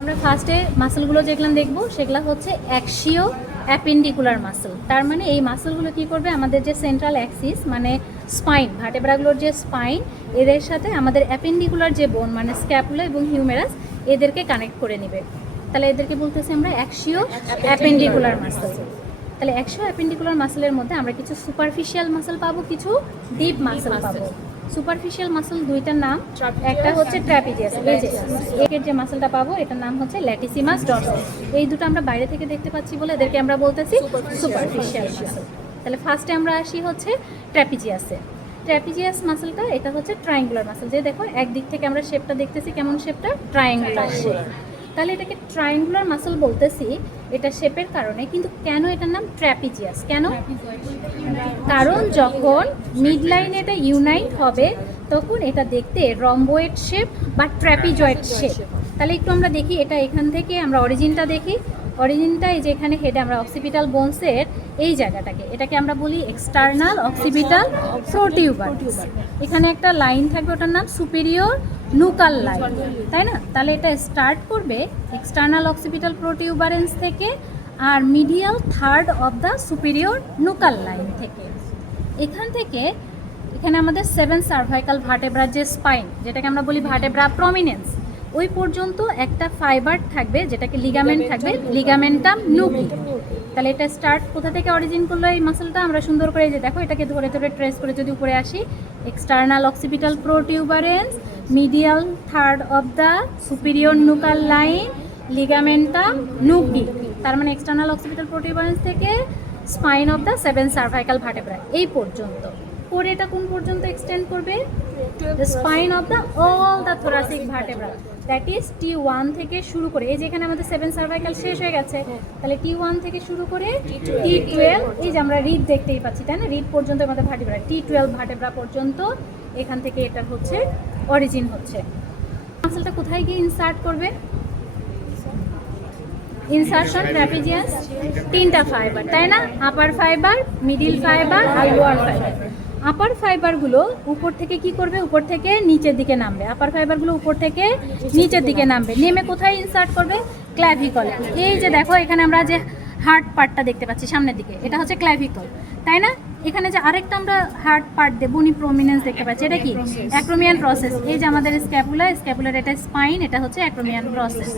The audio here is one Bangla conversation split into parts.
আমরা ফার্স্টে মাসলগুলো যেগুলো দেখবো সেগুলো হচ্ছে অ্যাক্সিও অ্যাপেন্ডিকুলার মাসল। তার মানে এই মাসলগুলো কি করবে, আমাদের যে সেন্ট্রাল অ্যাক্সিস মানে স্পাইন, ভার্টেব্রাগুলোর যে স্পাইন, এদের সাথে আমাদের অ্যাপেন্ডিকুলার যে বোন মানে স্ক্যাপুলা এবং হিউমেরাস, এদেরকে কানেক্ট করে নেবে। তাহলে এদেরকে বলতেছি আমরা অ্যাক্সিও অ্যাপেন্ডিকুলার মাসল। তাহলে অ্যাক্সিও অ্যাপেন্ডিকুলার মাসলের মধ্যে আমরা কিছু সুপারফিশিয়াল মাসল পাবো, কিছু ডিপ মাসল পাবো। সুপারফিশিয়াল মাসল দুইটার নাম, একটা হচ্ছে ট্র্যাপিজিয়াস, এই যে এর যে মাসলটা পাবো এটার নাম হচ্ছে ল্যাটিসিমাস ডরসালিস। এই দুটো আমরা বাইরে থেকে দেখতে পাচ্ছি বলে এদেরকে আমরা বলতেছি সুপারফিশিয়াল মাসল। তাহলে ফার্স্টে আমরা আসি হচ্ছে ট্র্যাপিজিয়াসে। ট্র্যাপিজিয়াস মাসলটা এটা হচ্ছে ট্রায়াঙ্গুলার মাসল, যে দেখো একদিক থেকে আমরা শেপটা দেখতেছি, কেমন শেপটা, ট্রায়াঙ্গুলার শেপ। তাহলে এটাকে ট্রায়াঙ্গুলার মাসল বলতেছি এটা শেপের কারণে, কিন্তু কেন এটার নাম ট্র্যাপিজিয়াস কেন? কারণ যখন মিড লাইনে এটা ইউনাইট হবে তখন এটা দেখতে রম্বয়েড শেপ বা ট্র্যাপিজয়েড শেপ। তাহলে একটু আমরা দেখি, এটা এখান থেকে আমরা অরিজিনটা দেখি। অরিজিনটা এই যে এখানে হেডে আমরা অক্সিপিটাল বোনসের এই জায়গাটাকে, এটাকে আমরা বলি এক্সটার্নাল অক্সিপিটাল প্রোটিউবারেন্স। এখানে একটা লাইন থাকবে, ওটার নাম সুপিরিয়র নুকাল লাইন, তাই না? তাহলে এটা স্টার্ট করবে এক্সটার্নাল অক্সিপিটাল প্রোটিউবারেন্স থেকে আর medial third of the superior nuchal line থেকে। এখান থেকে এখানে আমাদের 7 সার্ভাইকাল ভার্টেব্রা যে স্পাইন, যেটাকে আমরা বলি ভার্টেব্রা প্রমিনেন্স, ওই পর্যন্ত একটা ফাইবার থাকবে যেটাকে লিগামেন্ট থাকবে, লিগামেন্টাম নুকি। তাহলে এটা স্টার্ট কোথা থেকে অরিজিন করলো এই মাসলটা, আমরা সুন্দর করে যে দেখো এটাকে ধরে ধরে ট্রেস করে যদি উপরে আসি, external occipital protuberance, medial third of the superior nuchal line, ligamentum nuchae. তার মানে এক্সটার্নাল অক্সিপিটাল প্রোটিউবারেন্স থেকে spine of the 7 cervical vertebra এই পর্যন্ত। পরে এটা কোন পর্যন্ত এক্সটেন্ড করবে? The spine of the all the thoracic vertebra, that is T1 থেকে শুরু করে, এই যে এখানে আমাদের 7 সার্ভাইকাল শেষ হয়ে গেছে, তাহলে T1 থেকে শুরু করে T12, এই যে আমরা রিড দেখতেই পাচ্ছি তাই না, রিড পর্যন্ত আমাদের ভার্টেব্রা, T12 ভার্টেব্রা পর্যন্ত এখান থেকে এটা হচ্ছে অরিজিন হচ্ছে। মাসলটা কোথায় গিয়ে ইনসার্ট করবে? ইনসারশন ট্র্যাপিজিয়াস, তিনটা ফাইবার তাই না, আপার ফাইবার, মিডিল ফাইবার আর লোয়ার ফাইবার। আপার ফাইবারগুলো উপর থেকে কি করবে, উপর থেকে নিচের দিকে নামবে। আপার ফাইবারগুলো উপর থেকে নিচের দিকে নামবে, নেমে কোথায় ইনসার্ট করবে? ক্ল্যাভিকলে। এই যে দেখো এখানে আমরা যে হার্ট পার্টটা দেখতে পাচ্ছি সামনের দিকে, এটা হচ্ছে ক্ল্যাভিকল তাই না। এখানে যে আরেকটা আমরা হার্ট পার্ট বুনি প্রমিনেন্স দেখতে পাচ্ছি, এটা কি? Acromion process. এই যে আমাদের স্ক্যাপুলা, স্ক্যাপুলার এটা স্পাইন, এটা হচ্ছে অ্যাক্রোমিয়ান প্রসেস।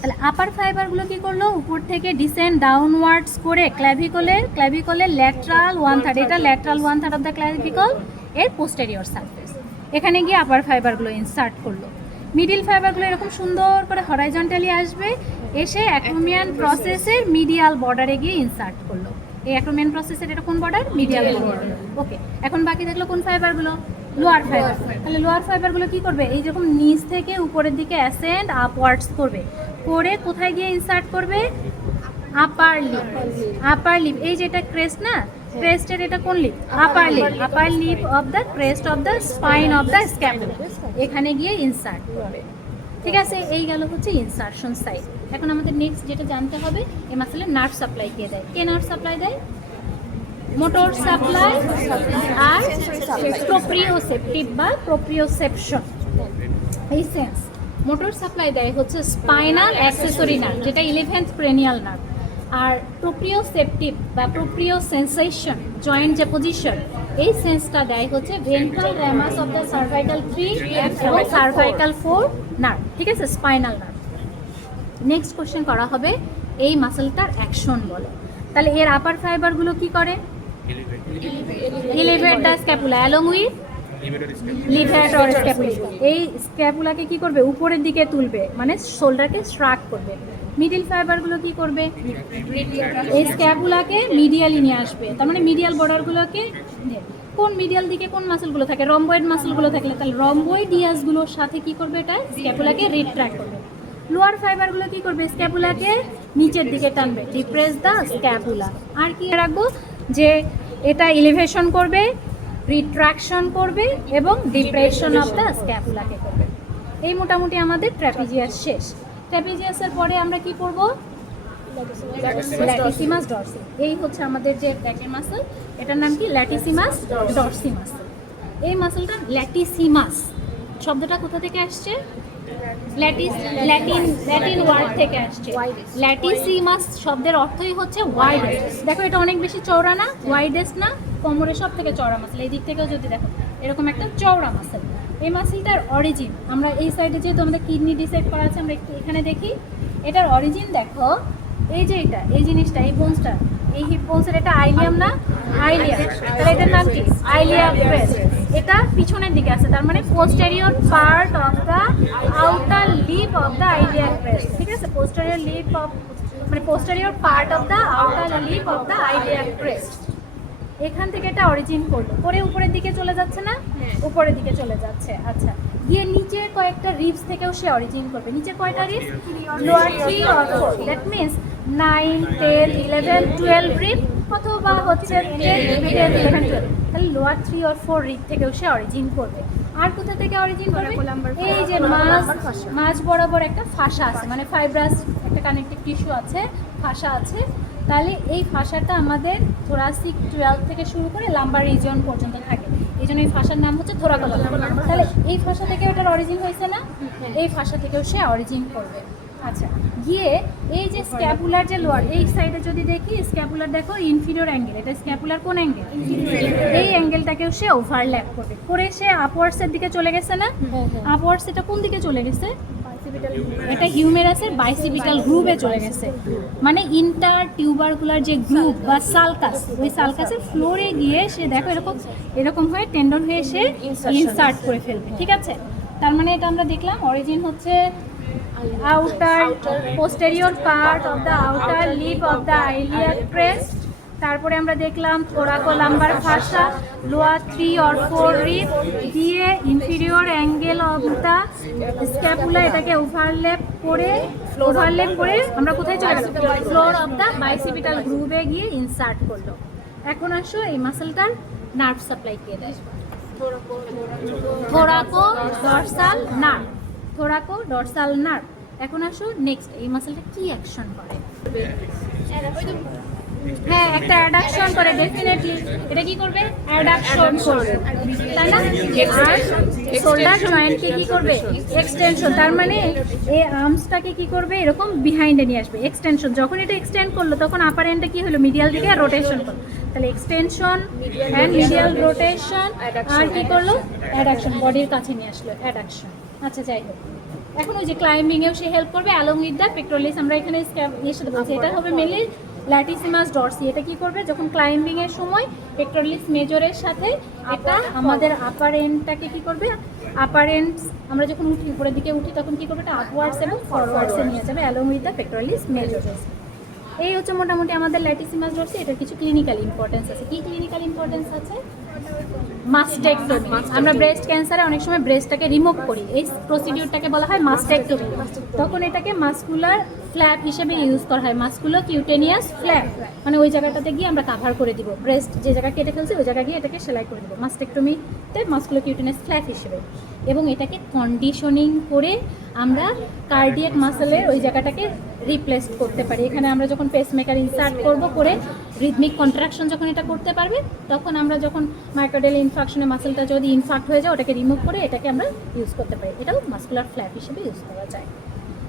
তাহলে আপার ফাইবারগুলো কি করলো, উপর থেকে ডিসেন্ড ডাউনওয়ার্ডস করে ক্ল্যাভিকলের ল্যাটারাল 1/3, এটা ল্যাটারাল 1/3 অফ দ্য ক্ল্যাভিকল এর পোস্টেরিয়র সারফেস, এখানে গিয়ে আপার ফাইবারগুলো ইনসার্ট করলো। মিডিল ফাইবারগুলো এরকম সুন্দর করে হরাইজন্টালি আসবে, এসে অ্যাক্রোমিয়ান প্রসেসের মিডিয়াল বর্ডারে গিয়ে ইনসার্ট করলো। এই অ্যাক্রোমিয়ান প্রসেসের এটা কোন বর্ডার? Medial border. ওকে, এখন বাকি থাকলো কোন ফাইবারগুলো? Lower fibre. তাহলে লোয়ার ফাইবারগুলো কি করবে, এই যেরকম নিচ থেকে উপরের দিকে অ্যাসেন্ড আপওয়ার্ডস করবে, করে কোথায় গিয়ে ইনসার্ট করবে? আপার লিপ। আপার লিপ, এই যে এটা ক্রেস্ট না, ক্রেস্টের এটা কোন lip? Upper lip. Upper lip of the crest of the spine of the scapula, এখানে গিয়ে ইনসার্ট করবে। ঠিক আছে, এই গেল হচ্ছে ইনসারশন সাইড। এখন আমাদের নেক্সট যেটা জানতে হবে, এই মাসলে নার্ভ সাপ্লাই কে দেয়? কে নার্ভ সাপ্লাই দেয়? মোটর সাপ্লাই আর প্রোপ্রিওসেপটিভ বা প্রোপ্রিওসেপশন, এই সেন্স। মোটর সাপ্লাই দেয় হচ্ছে স্পাইনাল অ্যাক্সেসরি নার্ভ, যেটা 11th ক্রেনিয়াল নার্ভ। আর প্রোপ্রিওসেপটিভ বা প্রোপ্রিও সেন্সেশন, জয়েন্ট যে পজিশন, এই সেন্সটা দেয় হচ্ছে ভেন্ট্রাল র্যামাস অফ দ্য সার্ভাইকাল 3 এবং সার্ভাইকাল 4 নার্ভ। ঠিক আছে, স্পাইনাল নার্ভ। নেক্সট কোশ্চেন করা হবে এই মাসলটার অ্যাকশন বলো। তাহলে এর আপার ফাইবারগুলো কি করে? Elevate the scapula along with levator scapula. এই স্ক্যাপুলাকে কি করবে? উপরের দিকে তুলবে, মানে শোল্ডারকে স্ট্রাক করবে। মিডিল ফাইবারগুলো কি করবে? এই স্ক্যাপুলাকে মিডিয়ালি নিয়ে আসবে, তার মানে মিডিয়াল বর্ডারগুলোকে। কোন মিডিয়াল দিকে কোন মাসলগুলো থাকে? রম্বয়েড মাসলগুলো থাকলে তাহলে রম্বয়েডিয়াসগুলোর সাথে কি করবে? এটা স্ক্যাপুলাকে রিট্র্যাক্ট করবে। লোয়ার ফাইবারগুলো কি করবে? স্ক্যাপুলাকে নিচের দিকে টানবে, ডিপ্রেস দ্য স্ক্যাপুলা। আর কি রাখবো? যে এটা এলিভেশন করবে, রিট্রাকশন করবে এবং ডিপ্রেশন অফ দ্য স্ক্যাপুলাকে করবে। এই মোটামুটি আমাদের ট্র্যাপিজিয়াস শেষ। ট্র্যাপিজিয়াসের পরে আমরা কি করব? Latissimus Dorsey. এই হচ্ছে আমাদের যে ব্যাকের মাসল, এটার নাম কি? Latissimus Dorsey muscle. এই মাসলটা ল্যাটিসিমাস শব্দটা কোথা থেকে আসছে? ল্যাটিন ওয়ার্ড থেকে আসছে। ল্যাটিসিমাস শব্দের অর্থই হচ্ছে ওয়াইডেস্ট। দেখো এটা অনেক বেশি চওড়া না, ওয়াইডেস্ট না, কোমরের সব থেকে চওড়া মাসল। এই দিক থেকেও যদি দেখো এরকম একটা চওড়া মাসল। এই মাসলটার অরিজিন আমরা এই সাইডে যেহেতু আমাদের কিডনি ডিসাইড করা আছে, আমরা একটু এখানে দেখি এটার অরিজিন। দেখো এই যে এটা, এই জিনিসটা, এই বোনসটা, এই হিপ বোনসের, এটা আইলিয়াম না, আইলিয়া, তাহলে এটার নাম কি? Iliac crest. এটা পিছনের দিকে আছে, তার মানে posterior part of the outer lip of the iliac crest. ঠিক আছে, পোস্টেরিয়র লিপ অফ, মানে posterior part of the outer lip of the iliac crest. এখান থেকে এটা অরিজিন করলো, করে উপরের দিকে চলে যাচ্ছে না, উপরের দিকে চলে যাচ্ছে। আচ্ছা, গিয়ে নিচের কয়েকটা রিবস থেকেও সে অরিজিন করবে। নিচে কয়টা ribs? Lower 3 or 4, that means 9, 10, 11, 12 rib, অথবা হচ্ছে 10, 11, 12। তাহলে লোয়ার 3 অর 4 রিব থেকেও সে অরিজিন করবে। আর কোথা থেকে অরিজিন করবে? এই যে মাঝ বরাবর একটা ফাসা আছে, মানে ফাইব্রাস একটা কানেকটিভ টিস্যু আছে, ফাসা আছে। তাহলে এই ফাসাটা আমাদের থোরাসিক 12 থেকে শুরু করে লাম্বার রিজিয়ন পর্যন্ত থাকে, এই জন্য এই ফাসার নাম হচ্ছে থোরাকোলাম। তাহলে এই ফাসা থেকে এটার অরিজিন হয়েছে না, এই ফাসা থেকেও সে অরিজিন করবে। আচ্ছা, গিয়ে এই যে স্ক্যাপুলার যে লোয়ার এই সাইডে যদি দেখি, স্ক্যাপুলার দেখো ইনফিরিয়র অ্যাঙ্গেল, এটা স্ক্যাপুলার কোন অ্যাঙ্গেল? এই অ্যাঙ্গেলটাকেও সে ওভারল্যাপ করবে, করে সে আপওয়ার্ডসের দিকে চলে গেছে না? আপওয়ার্ডস এটা কোন দিকে চলে গেছে? এটা হিউমেরাসের বাইসিপিটাল গ্রুভে চলে গেছে, মানে ইন্টার টিউবারকুলার যে গ্রুভ বা সালকাস, ওই সালকাসের ফ্লোরে গিয়ে সে দেখো এরকম হয়ে টেন্ডন হয়ে সে ইনসার্ট করে ফেলবে। ঠিক আছে, তার মানে এটা আমরা দেখলাম অরিজিন হচ্ছে outer posterior part of the outer lip of the iliac crest. তারপরে আমরা দেখলাম thoracolumbar fascia, lower 3 or 4 rib দিয়ে inferior angle of the scapula, এটাকে ওভারল্যাপ করে আমরা কোথায় চলে গেলাম? ফ্লোর অফ দ্য বাইসিপিটাল গ্রুভে গিয়ে ইনসার্ট করলো। এখন আসো এই মাসলটার নার্ভ সাপ্লাই কে দেয়? থোরাকো ডরসাল নার্ভ, থোরাকো ডরসাল নার্ভ। এখন আসো নেক্সট, এই মাসলটা কি অ্যাকশন করে? হ্যাঁ, একটা অ্যাডাকশন করে, ডেফিনেটলি। এটা কি করবে? অ্যাডাকশন করবে, তাই না? আর শোল্ডার জয়েন্টকে কি করবে? এক্সটেনশন। তার মানে এই আর্মসটাকে কি করবে? এরকম বিহাইন্ডে নিয়ে আসবে, এক্সটেনশন। যখন এটা এক্সটেন্ড করলো তখন আপার এন্ডে কি হলো? মিডিয়াল দিকে রোটেশন করলো। তাহলে এক্সটেনশন অ্যান্ড মিডিয়াল রোটেশন, আর কি করলো? অ্যাডাকশন, বডির কাছে নিয়ে আসলো, অ্যাডাকশন। আচ্ছা, যাই হোক, এখন ওই যে ক্লাইম্বিংয়েও সে হেল্প করবে অ্যালং উইথ দ্য পেক্টোরালিস। আমরা এখানে ইয়ে সাথে বলছি, এটা হবে মেনলি ল্যাটিসিমাস ডরসি। এটা কি করবে? যখন ক্লাইম্বিং এর সময় পেক্টোরালিস মেজরের সাথে এটা আমাদের আপার এন্ডটাকে কি করবে? আপার এন্ড আমরা যখন উঠি, উপরের দিকে উঠি, তখন কি করবে? এটা আপওয়ার্ডস এবং ফরওয়ার্ডসে নিয়ে যাবে অ্যালং উইথ দ্য পেক্টোরালিস মেজরেস। এই হচ্ছে মোটামুটি আমাদের ল্যাটিসিমাস ডরসি। এটার কিছু ক্লিনিক্যাল ইম্পর্টেন্স আছে। কি ক্লিনিক্যাল ইম্পর্টেন্স আছে? মাস্টেক্টমি। আমরা ব্রেস্ট ক্যান্সারে অনেক সময় ব্রেস্টটাকে রিমুভ করি, এই প্রসিডিউরটাকে বলা হয় মাস্টেক্টমি। তখন এটাকে মাস্কুলার ফ্ল্যাপ হিসেবে ইউজ করা হয়, মাস্কুলো কিউটেনিয়াস ফ্ল্যাপ, মানে ওই জায়গাটাতে গিয়ে আমরা কাভার করে দিব, ব্রেস্ট যে জায়গা কেটে ফেলছি ওই জায়গা গিয়ে এটাকে সেলাই করে দিব মাস্টেক্টমিতে, মাস্কুলো কিউটেনিয়াস ফ্ল্যাপ হিসেবে। এবং এটাকে কন্ডিশনিং করে আমরা কার্ডিয়াক মাসেলের ওই জায়গাটাকে রিপ্লেস করতে পারি। এখানে আমরা যখন পেসমেকার ইনসার্ট করব, করে রিদমিক কন্ট্রাকশন যখন এটা করতে পারবে, তখন আমরা যখন মাইক্রোডেল ইনফাকশনে মাসেলটা যদি ইনফাক্ট হয়ে যায়, ওটাকে রিমুভ করে এটাকে আমরা ইউজ করতে পারি। এটাও মাস্কুলার ফ্ল্যাপ হিসেবে ইউজ করা যায়।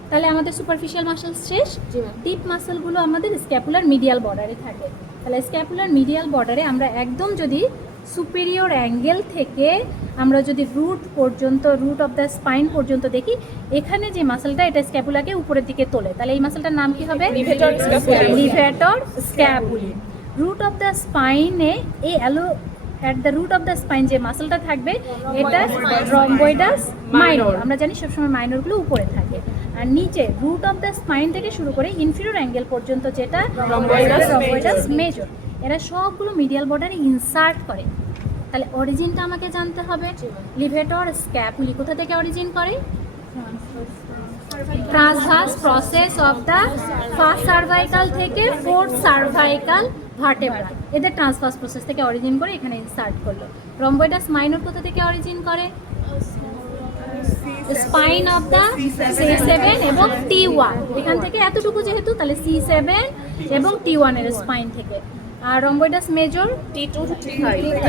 তাহলে আমাদের সুপারফিশিয়াল মাসেলস শেষ। ডিপ মাসেলগুলো আমাদের স্ক্যাপুলার মিডিয়াল বর্ডারে থাকে। তাহলে স্ক্যাপুলার মিডিয়াল বর্ডারে আমরা একদম যদি সুপেরিয়র অ্যাঙ্গেল থেকে আমরা যদি রুট পর্যন্ত, রুট অফ দ্য স্পাইন পর্যন্ত দেখি, এখানে যে মাসেলটা এটা স্ক্যাপুলাকে উপরের দিকে তোলে, তাহলে এই মাসেলটার নাম কি হবে? Levator scapulae. Root of the স্পাইনে এই at the root of the spine যে মাসেলটা থাকবে এটা রম্বয়েডাস মাইনর। আমরা জানি সবসময় মাইনরগুলো উপরে থাকে, আর নিচে রুট অফ দ্য স্পাইন থেকে শুরু করে ইনফিরিয়র অ্যাঙ্গেল পর্যন্ত যেটা রম্বয়েডাস মেজর, এরা সবগুলো মিডিয়াল বর্ডারে ইনসার্ট করে। তাহলে অরিজিনটা আমাকে জানতে হবে। লিভেটর স্ক্যাপুলি কোথা থেকে অরিজিন করে? Transverse process of the first cervical থেকে ফোর্থ সার্ভাইকাল ভার্টেব্রা, এদের ট্রান্সভার্স প্রসেস থেকে অরিজিন করে এখানে ইনসার্ট করলো। রম্বয়েডাস মাইনর কোথা থেকে অরিজিন করে? স্পাইন অফ দ্য C7 এবং T1, এখান থেকে এতটুকু যেহেতু, তাহলে C7 এবং T1 এর স্পাইন থেকে। আর রম্বয়েডাস মেজর T2 to থেকে T5.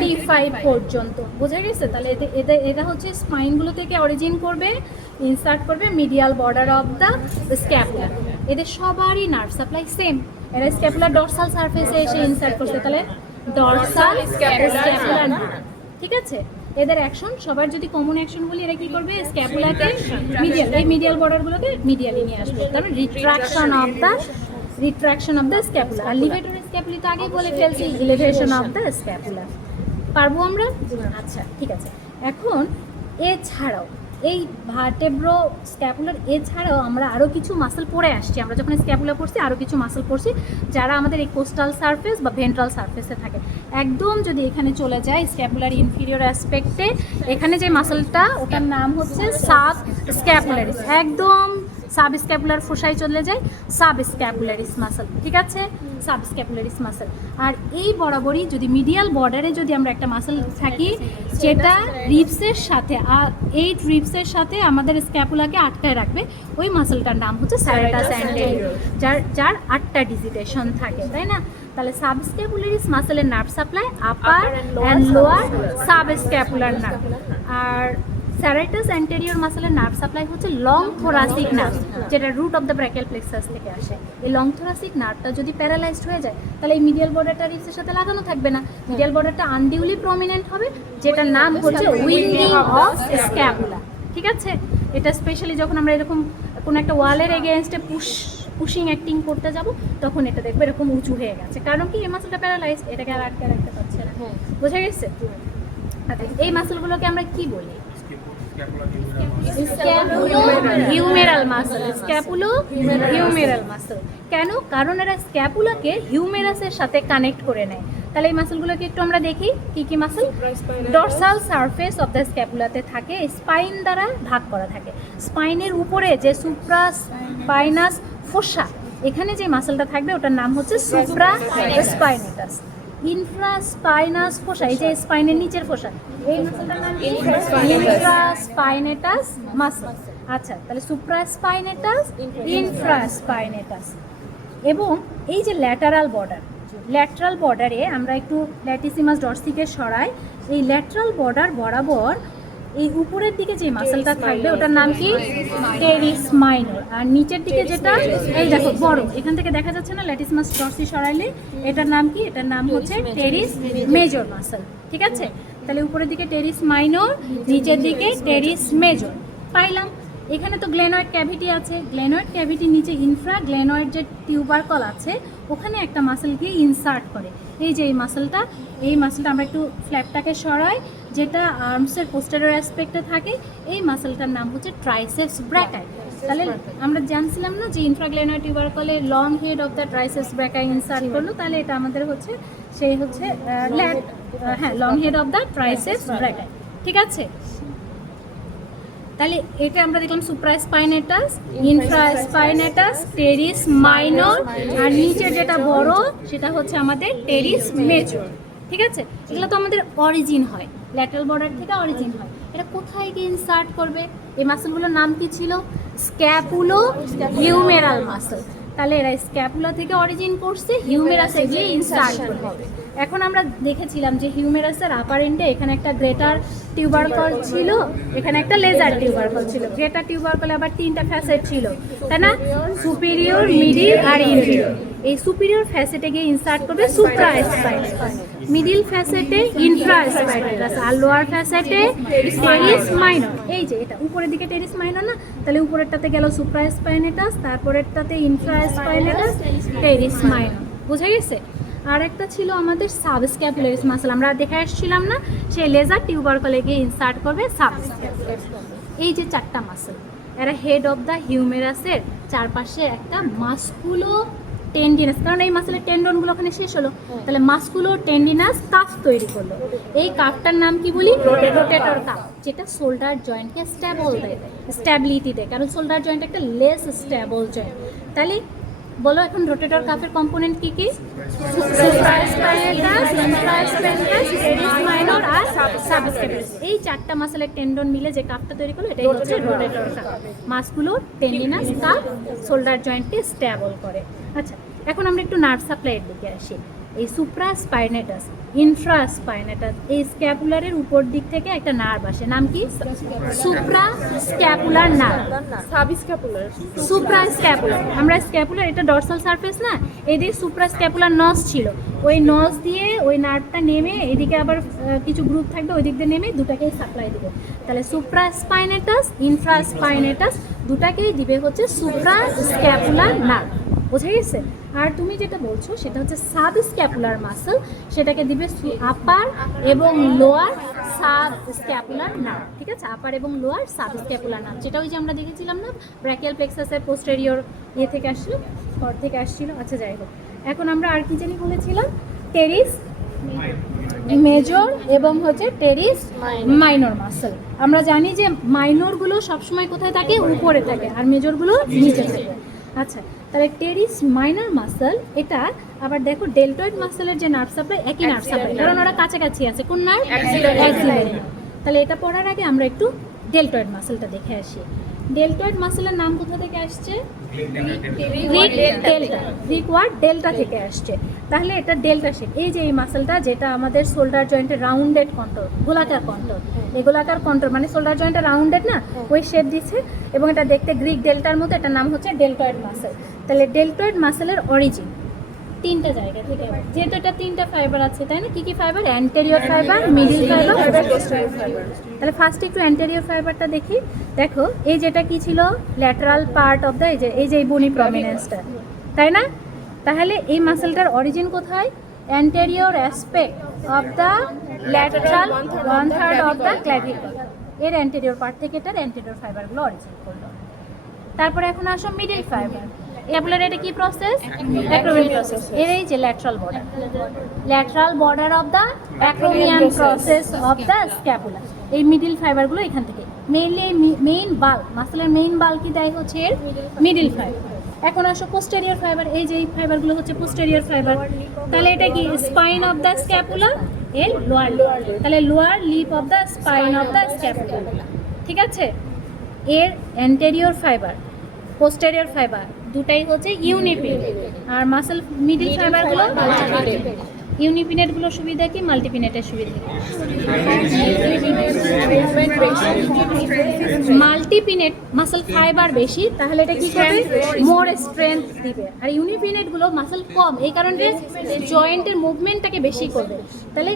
T5 পর্যন্ত, বোঝা গেছে? তাহলে এটা হচ্ছে স্পাইনগুলো থেকে অরিজিন করবে, ইনসার্ট করবে medial border of the scapula. এদের সবারই নার্ভ সাপ্লাই সেম। এরা স্ক্যাপুলার ডরসাল সারফেসে এসে ইনসার্ট করছে, তাহলে ডরসাল স্ক্যাপুলার নার্ভ। ঠিক আছে, এদের অ্যাকশন সবার যদি কমন অ্যাকশন বলি, এরা কি করবে? স্ক্যাপুলাকে মিডিয়াল, এই মিডিয়াল বর্ডারগুলোকে মিডিয়ালি নিয়ে আসবে, তারপর রিট্রাকশন অফ দ্য স্ক্যাপুলা। আর লিভেটর স্ক্যাপুলি তো আগেই বলে ফেলছি, ইলিভেশন অফ দ্য স্ক্যাপুলা। পারবো আমরা? আচ্ছা ঠিক আছে। এখন এছাড়াও এই ভার্টেব্রো স্ক্যাপুলার এছাড়াও আমরা আরও কিছু মাসল পড়ে আসছি। আমরা যখন স্ক্যাপুলা পড়ছি আরও কিছু মাসল পড়ছি যারা আমাদের এই কোস্টাল সারফেস বা ভেন্ট্রাল সারফেসে থাকে। একদম যদি এখানে চলে যায় স্ক্যাপুলার ইনফিরিয়র অ্যাসপেক্টে, এখানে যে মাসলটা ওটার নাম হচ্ছে সাব স্ক্যাপুলারিস। একদম সাব স্ক্যাপুলার ফোসায় চলে যায় সাব স্ক্যাপুলারিস মাসল। ঠিক আছে, সাব স্ক্যাপুলারিস মাসল। আর এই বরাবরই যদি মিডিয়াল বর্ডারে যদি আমরা একটা মাসল থাকি যেটা রিবসের সাথে, এই রিবসের সাথে আমাদের স্ক্যাপুলাকে আটকায় রাখবে, ওই মাসলটার নাম হচ্ছে স্যারেটাস অ্যান্টেরিয়র, যার 8টা ডিজিটেশন থাকে, তাই না? তাহলে সাব স্ক্যাপুলারিস মাসলের nerve supply upper and lower subscapular nerve. আর স্যারাইটাস অ্যান্টেরিয়র মাসলের নার্ভ সাপ্লাই হচ্ছে লং থোরাসিক নার্ভ, যেটা root of the brachial plexus থেকে আসে। এই লং থোরাসিক নার্ভটা যদি প্যারালাইজড হয়ে যায় তাহলে এই মিডিয়াল বর্ডারটা রিবসের সাথে লাগানো থাকবে না, মিডিয়াল বর্ডারটা আনডিউলি প্রমিনেন্ট হবে, যেটার নাম হচ্ছে উইন্ডিং অফ স্ক্যাপুলা। ঠিক আছে, এটা স্পেশালি যখন আমরা এরকম কোনো একটা ওয়ালের এগেনস্টে পুশিং অ্যাক্টিং করতে যাব তখন এটা দেখবে এরকম উঁচু হয়ে গেছে, কারণ কি এই মাসলটা প্যারালাইজ, এটাকে আর আটকে রাখতে পারছে না। বোঝা গেছে? এই মাসলগুলোকে আমরা কি বলি? Humeral muscle, scapulohumeral muscle. কেন? কারণ এরা স্ক্যাপুলাকে হিউমেরাসের সাথে কানেক্ট করে নেয়। তাহলে এই মাসলগুলোকে একটু আমরা দেখি কি কি muscle. Dorsal surface of the স্ক্যাপুলাতে থাকে, স্পাইন দ্বারা ভাগ করা থাকে। স্পাইনের উপরে যে সুপ্রাস্পাইনাস ফোসা, এখানে যে মাসলটা থাকবে ওটার নাম হচ্ছে সুপ্রাস্পাইনেটাস। ইনফ্রাস্পাইনাস ফোসা, এই যে স্পাইনের নিচের ফোসা, এই মাসলটার নাম ইনফ্রাস্পাইনেটাস মাসল। আচ্ছা, তাহলে সুপ্রাস্পাইনেটাস, ইনফ্রাস্পাইনেটাস। এবং এই যে ল্যাটারাল বর্ডারে আমরা একটু ল্যাটিসিমাস ডরসিকে সরাই, এই ল্যাটারাল বর্ডার বরাবর এই উপরের দিকে যে মাসলটা থাকবে ওটার নাম কি? Teres minor. আর নিচের দিকে যেটা, এই দেখো বড়, এখান থেকে দেখা যাচ্ছে না ল্যাটিসিমাস ডরসি সরাইলে, এটার নাম কি? এটার নাম হচ্ছে টেরিস মেজর মাসল। ঠিক আছে, তাহলে উপরের দিকে টেরিস মাইনর, নিচের দিকে টেরিস মেজর পাইলাম। এখানে তো গ্লেনয়েড ক্যাভিটি আছে, গ্লেনয়েড ক্যাভিটির নিচে ইনফ্রা গ্লেনয়েড যে টিউবারকল আছে ওখানে একটা মাসলকে ইনসার্ট করে। এই যে এই মাসলটা আমরা একটু ফ্ল্যাপটাকে সরাই, যেটা আর্মসের পোস্টেরিয়র অ্যাসপেক্টে থাকে, এই মাসলটার নাম হচ্ছে ট্রাইসেপস ব্র্যাকাই। তাহলে আমরা জানছিলাম না যে ইনফ্রাগ্লেনয়েড টিউবারকলে long head of the triceps brachii insert করলো, তাহলে এটা আমাদের হচ্ছে সেই হচ্ছে long head of the triceps brachii. ঠিক আছে, তাহলে এটা আমরা দেখলাম সুপ্রাস্পাইনেটাস, ইনফ্রাস্পাইনেটাস, টেরিস মাইনর, আর নিচে যেটা বড় সেটা হচ্ছে আমাদের টেরিস মেজর। ঠিক আছে, এগুলো তো আমাদের অরিজিন হয়, ল্যাটারাল বর্ডার থেকে অরিজিন হয়। এটা কোথায় গিয়ে ইনসার্ট করবে? এই মাসলগুলোর নাম কি ছিল? স্ক্যাপুলো হিউমেরাল মাসল। তাহলে এরা স্ক্যাপুলা থেকে অরিজিন করছে, হিউমেরাসে গিয়ে ইনসার্ট হবে। এখন আমরা দেখেছিলাম যে হিউমেরাসের আপার এন্ডে এখানে একটা গ্রেটার টিউবারকল ছিল, এখানে একটা লেজার টিউবারকল ছিল। গ্রেটার টিউবারকলে আবার 3টা ফ্যাসেট ছিল, তাই না? সুপিরিয়র, মিডিল আর ইনফিরিয়র। এই সুপিরিয়র ফ্যাসেটে গিয়ে ইনসার্ট করবে সুপ্রাস্পাইনেটাস, মিডিল ফ্যাসেটে ইনফ্রাস্পাইনেটাস, আর লোয়ার ফ্যাসেটে টেরিস মাইনর। এই যে এটা উপরের দিকে টেরিস মাইনর না, তাহলে উপরেরটাতে গেল সুপ্রাস্পাইনেটাস, তারপরেরটাতে ইনফ্রাস্পাইনেটাস, টেরিস মাইনর। বোঝা গেছে? আর একটা ছিল আমাদের সাবস্ক্যাপুলারিস মাসল, আমরা দেখে আসছিলাম না, সেই লেজার টিউবারকলে গিয়ে ইনসার্ট করবে সাবস্ক্যাপুলারিস। এই যে 4টা মাসল, এরা হেড অফ দ্য হিউমেরাসের চারপাশে একটা মাসকুলো টেন্ডিনাস, কারণ এই মাসলের টেন্ডনগুলো ওখানে শেষ হলো, তাহলে মাসকুলো টেন্ডিনাস কাফ তৈরি করলো। এই কাফটার নাম কি বলি? রোটেটর কাফ, যেটা শোল্ডার জয়েন্টকে স্ট্যাবিলিটি দেয়, কারণ শোল্ডার জয়েন্ট একটা লেস স্ট্যাবল জয়েন্ট। তাহলে বলো এখন রোটেটর কাফের কম্পোনেন্ট কি কি? সুপ্রাস্পাইনেটাস, ইনফ্রাস্পাইনেটাস, টেরিস মাইনর আর সাবস্ক্যাপুলারিস। এই 4টা মাসলের টেন্ডন মিলে যে কাফটা তৈরি করলো এটাই হচ্ছে rotator cuff. Musculotendinous cuff shoulder জয়েন্টকে স্ট্যাবল করে। আচ্ছা, এখন আমরা একটু নার্ভ সাপ্লাইয়ের দিকে আসি। এই সুপ্রাস্পাইনেটাস, ইনফ্রাস্পাইনেটাস, এই স্ক্যাপুলারের উপর দিক থেকে একটা নার্ভ আসে, নাম কি? সুপ্রাস্ক্যাপুলার নার্ভ। সাবস্ক্যাপুলার, সুপ্রাস্ক্যাপুলার, আমরা স্ক্যাপুলার, এটা ডর্সাল সারফেস না, এদিকে সুপ্রাস্ক্যাপুলার নস ছিল, ওই নস দিয়ে ওই নার্ভটা নেমে এদিকে আবার কিছু গ্রুপ থাকবে ওই দিক দিয়ে নেমে দুটাকেই সাপ্লাই দিবে। তাহলে সুপ্রাস্পাইনেটাস, ইনফ্রাস্পাইনেটাস দুটাকেই দিবে হচ্ছে সুপ্রাস্ক্যাপুলার নার্ভ। বোঝা গেছে? আর তুমি যেটা বলছো সেটা হচ্ছে সাবস্ক্যাপুলার মাসল, সেটাকে দিবে আপার এবং লোয়ার সাবস্ক্যাপুলার নার্ভ। ঠিক আছে, আপার এবং লোয়ার সাবস্ক্যাপুলার নার্ভ, যেটা ওই যে আমরা দেখেছিলাম না ব্র্যাকিয়াল প্লেক্সাসের পোস্টেরিয়র ইয়ে থেকে আসছিল, ঘর থেকে আসছিল। আচ্ছা যাই হোক, এখন আমরা আর কি জানি বলেছিলাম, টেরিস মেজর এবং হচ্ছে টেরিস মাইনর মাসল। আমরা জানি যে মাইনরগুলো সবসময় কোথায় থাকে? উপরে থাকে, আর মেজরগুলো নিচে থাকে। আচ্ছা, তাহলে টেরিস মাইনর মাসল, এটা আবার দেখো ডেলটয়েড মাসলের যে নার্ভ সাপ্লাই একই নার্ভ সাপ্লাই, কারণ ওরা কাছাকাছি আছে। কোন নার্ভ? অ্যাক্সিলারি। তাহলে এটা পড়ার আগে আমরা একটু ডেলটয়েড মাসলটা দেখে আসি। ডেলটয়েড মাসলের নাম কোথা থেকে আসছে? Greek delta, Greek word delta থেকে আসছে। তাহলে এটা ডেল্টা শেপ। এই যে এই মাসলটা যেটা আমাদের শোল্ডার জয়েন্টের রাউন্ডেড কন্ট্রোল, গোলাকার কন্ট্রোল, এই গোলাকার কন্ট্রোল মানে শোল্ডার জয়েন্টটা রাউন্ডেড না, ওই শেপ দিচ্ছে এবং এটা দেখতে গ্রিক ডেল্টার মতো, এটার নাম হচ্ছে ডেলটয়েড মাসল। তাহলে ডেলটয়েড মাসলের অরিজিন তিনটা জায়গা থেকে, যেহেতু এটা তিনটা ফাইবার আছে, তাই না? কি কি fibre? Anterior fibre, middle fibre, posterior fibre. তাহলে ফার্স্ট একটু অ্যান্টেরিয়র ফাইবারটা দেখি। দেখো এই যেটা কি ছিল? ল্যাটারাল পার্ট অফ দ্য, এই যে বনি প্রমিনেন্সটা, তাই না? তাহলে এই মাসলটার অরিজিন কোথায়? Anterior aspect of the lateral 1/3 of the clavicle, এর অ্যান্টেরিয়র পার্ট থেকে এটার অ্যান্টেরিয়র ফাইবারগুলো অরিজিন করলো। তারপরে এখন আসো মিডিল ফাইবার। এগুলোর এটা কি প্রসেস? Acromion process. এর এই যে lateral border of the acromion process of the scapula, এই মিডিল ফাইবারগুলো এখান থেকে মেইনলি মেইন বাল্ক, মাসলের মেইন বাল্কই দেয় হচ্ছে এর মিডিল ফাইবার। এখন আসো পোস্টেরিয়র ফাইবার, এই যে এই ফাইবারগুলো হচ্ছে পোস্টেরিয়র ফাইবার। তাহলে এটা কি? স্পাইন অফ দ্য স্ক্যাপুলা, এর লোয়ার, তাহলে lower lip of the spine of the scapula. ঠিক আছে, এর অ্যান্টেরিয়র ফাইবার, পোস্টেরিয়র ফাইবার দুটাই হচ্ছে ইউনিপিনেট, আর মাসল মিডিল ফাইবারগুলো মাল্টিপিনেট। ইউনিপিনেটগুলো সুবিধা কি? মাল্টিপিনেটের সুবিধা। মাল্টিপিনেট মাসল ফাইবার বেশি, তাহলে এটা কি করবে? মোর স্ট্রেংথ দিবে। আর ইউনিপিনেটগুলো মাসল কম, এই কারণে জয়েন্টের মুভমেন্টটাকে বেশি করবে, তাহলে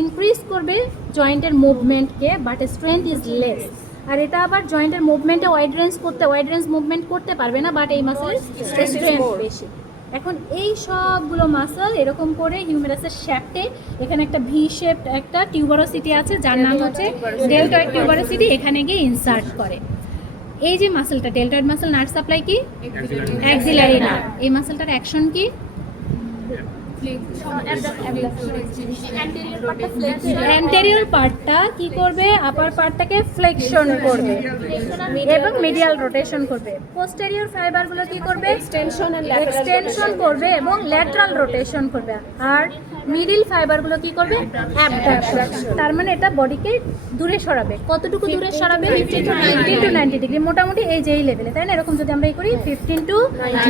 ইনক্রিজ করবে জয়েন্টের মুভমেন্টকে, বাট স্ট্রেংথ ইজ লেস। আর এটা আবার জয়েন্টের মুভমেন্টে ওয়াইড রেঞ্জ মুভমেন্ট করতে পারবে না, বাট এই মাসলের স্ট্রেংথ বেশি। এখন এই সবগুলো মাসল এরকম করে হিউমেরাসের শ্যাফটে এখানে একটা ভি শেপ একটা টিউবারোসিটি আছে, যার নাম হচ্ছে ডেলটয়েড টিউবারোসিটি, এখানে গিয়ে ইনসার্ট করে। এই যে মাসলটা ডেলটয়েড মাসল নার্ভ সাপ্লাই কি? Axillary nerve. এই মাসলটার অ্যাকশন কি? অ্যান্টেরিয়র পার্টটা কি করবে? আপার পার্টটাকে ফ্লেকশন করবে এবং মিডিয়াল রোটেশন করবে। পোস্টেরিয়র ফাইবারগুলো কি করবে? এক্সটেনশন করবে এবং ল্যাটারাল রোটেশন করবে। আর মিডিল ফাইবারগুলো কি করবে? অ্যাবডাকশন। তার মানে এটা বডিকে দূরে সরাবে। কতটুকু দূরে সরাবে? 15 to 90 ডিগ্রি, মোটামুটি এই যে এই লেভেলে, তাই না? এরকম যদি আমরা করি 15 to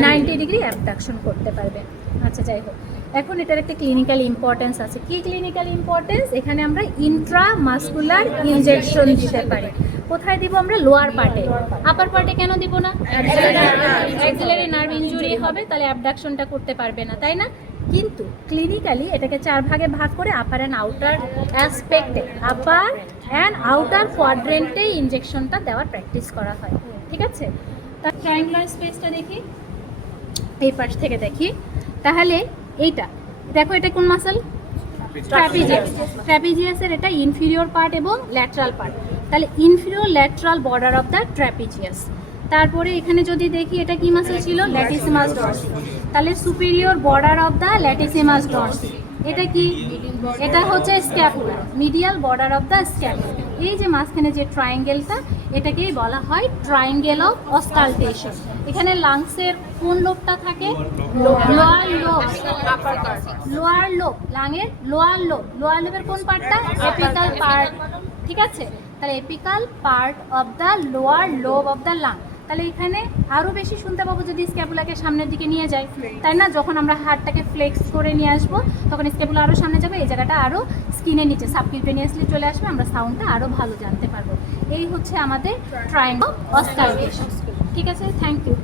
90 ডিগ্রি অ্যাবডাকশন করতে পারবে। আচ্ছা যাই হোক, এখন এটার একটা ক্লিনিক্যাল ইম্পর্টেন্স আছে। কি ক্লিনিক্যাল ইম্পর্টেন্স? এখানে আমরা ইন্ট্রামাসকুলার ইনজেকশন দিতে পারি। কোথায় দিব আমরা? লোয়ার পার্টে। আপার পার্টে কেন দিব না? অ্যাক্সিলারি নার্ভ ইনজুরি হবে, তাহলে অ্যাবডাকশনটা করতে পারবে না, তাই না? কিন্তু ক্লিনিক্যালি এটাকে 4 ভাগে ভাগ করে আপার অ্যান্ড আউটার অ্যাসপেক্টে, আপার অ্যান্ড আউটার কোয়াড্রেন্টে ইনজেকশনটা দেওয়ার প্র্যাকটিস করা হয়। ঠিক আছে, তার ট্রায়াঙ্গুলার স্পেসটা দেখি, এই পাশ থেকে দেখি। তাহলে এইটা দেখো, এটা কোন মাসল? ট্র্যাপিজিয়াস। ট্র্যাপিজিয়াসের এটা ইনফিরিয়র পার্ট এবং ল্যাটারাল পার্ট, তাহলে inferior lateral border of the trapezius. তারপরে এখানে যদি দেখি এটা কি মাসল ছিল? ল্যাটিসিমাস ডরসি, তাহলে superior border of the latissimus Dorsey. এটা কি? এটা হচ্ছে scapula, medial border of the scapula. এই যে মাঝখানে যে ট্রায়াঙ্গেলটা, এটাকেই বলা হয় ট্রায়াঙ্গেল অফ অস্কালটেশন। এখানে লাংসের কোন লোবটা থাকে? Lower lobe. লোয়ার লোব, লাংয়ের লোয়ার লোব। লোয়ার লোবের কোন পার্টটা? Apical part. ঠিক আছে, তাহলে apical part of the lower lobe of the lung. তাহলে এখানে আরও বেশি শুনতে পাবো যদি স্ক্যাপুলাকে সামনের দিকে নিয়ে যাই, তাই না? যখন আমরা হাড়টাকে ফ্লেক্স করে নিয়ে আসবো তখন স্ক্যাপুলা আরও সামনে যাবে, এই জায়গাটা আরও স্কিনের নিচে সাবকিউটেনিয়াসলি চলে আসবে, আমরা সাউন্ডটা আরও ভালো জানতে পারবো। এই হচ্ছে আমাদের ট্রায়াঙ্গল অস্কারভেশন। ঠিক আছে, থ্যাংক ইউ।